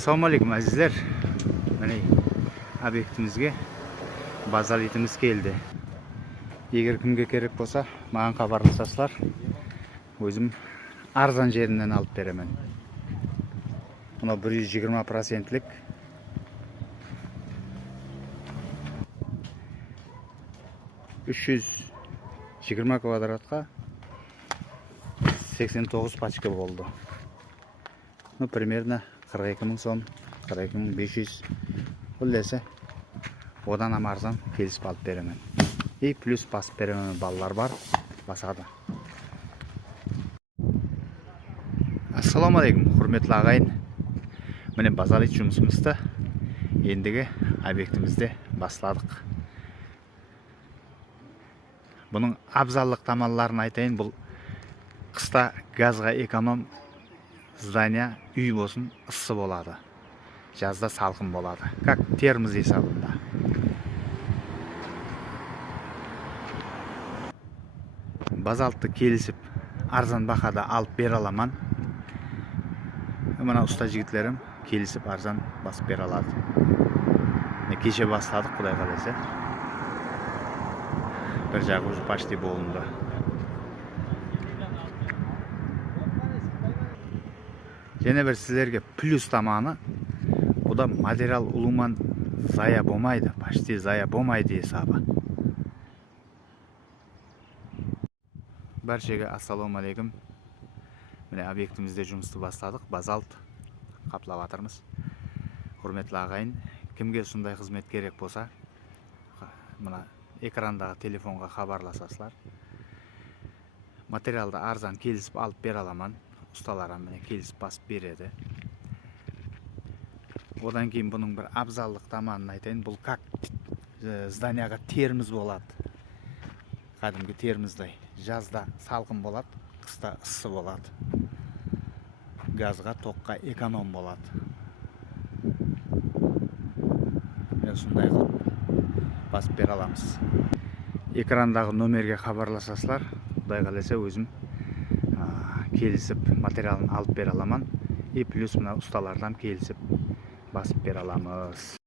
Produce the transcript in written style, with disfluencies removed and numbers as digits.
Assalamualaikum azizlar. Mana obyektimizga bazalitimiz keldi. Eğer kimga kerak bo'lsa, menga xabarlasanglar, o'zim arzon jerinden alıp beraman. Buna 120%lik ...320 kvadratga 89 paçka oldu. Ну, примерно 42 мың сом, 42 500. Öyleyse odan ham arzon kelishib olib beraman. Plus basıp beraman, ballar var, basadi. Assalomu alaykum, hurmatli ag'ayin. Mana bazalit жұмысымызды ендігі объектімізде бастадық. Бұның абзаллық тамалларын айтайын. Бұл қыста газға эконом здания, үй болсын, ыссы болады. Жазда салқын болады. Как термоз есабында. Базалтты келісіп, арзан бақада алып бере аламан. Мына ұста жігітлерім келісіп арзан басып бере алады. Кеше бастадық, құдай қаласа. Bir жағы уже почти болынды. Және бір сіздерге плюс таманы, бұда материал улуман зая болмайды, почти зая болмайды есабы. Баршаға ассаламу алейкум. Міне объектімізде жұмысты бастадық, базалт қаплап атырмыз. Құрметті ағайын, кімге сондай қызмет керек болса, мына экрандағы телефонға хабарласасыздар. Материалды арзан келісіп алып бере аламан. Ustalar міне келісіп басып береді. Одан кейін бұның бір абзаллық таманын айтайын. Бұл как зданияға терміз болады. Кәдімгі терміздай. Жазда салқын болады, қыста ыссы болады. Газға, тоққа эконом болады. Мен сондай қылып басып бере аламыз. Экрандағы номерге хабарласасыздар, құдай қаласа өзім келісіп материалын алып бере аламан. Плюс мына ұсталардан келісіп басып бере аламыз.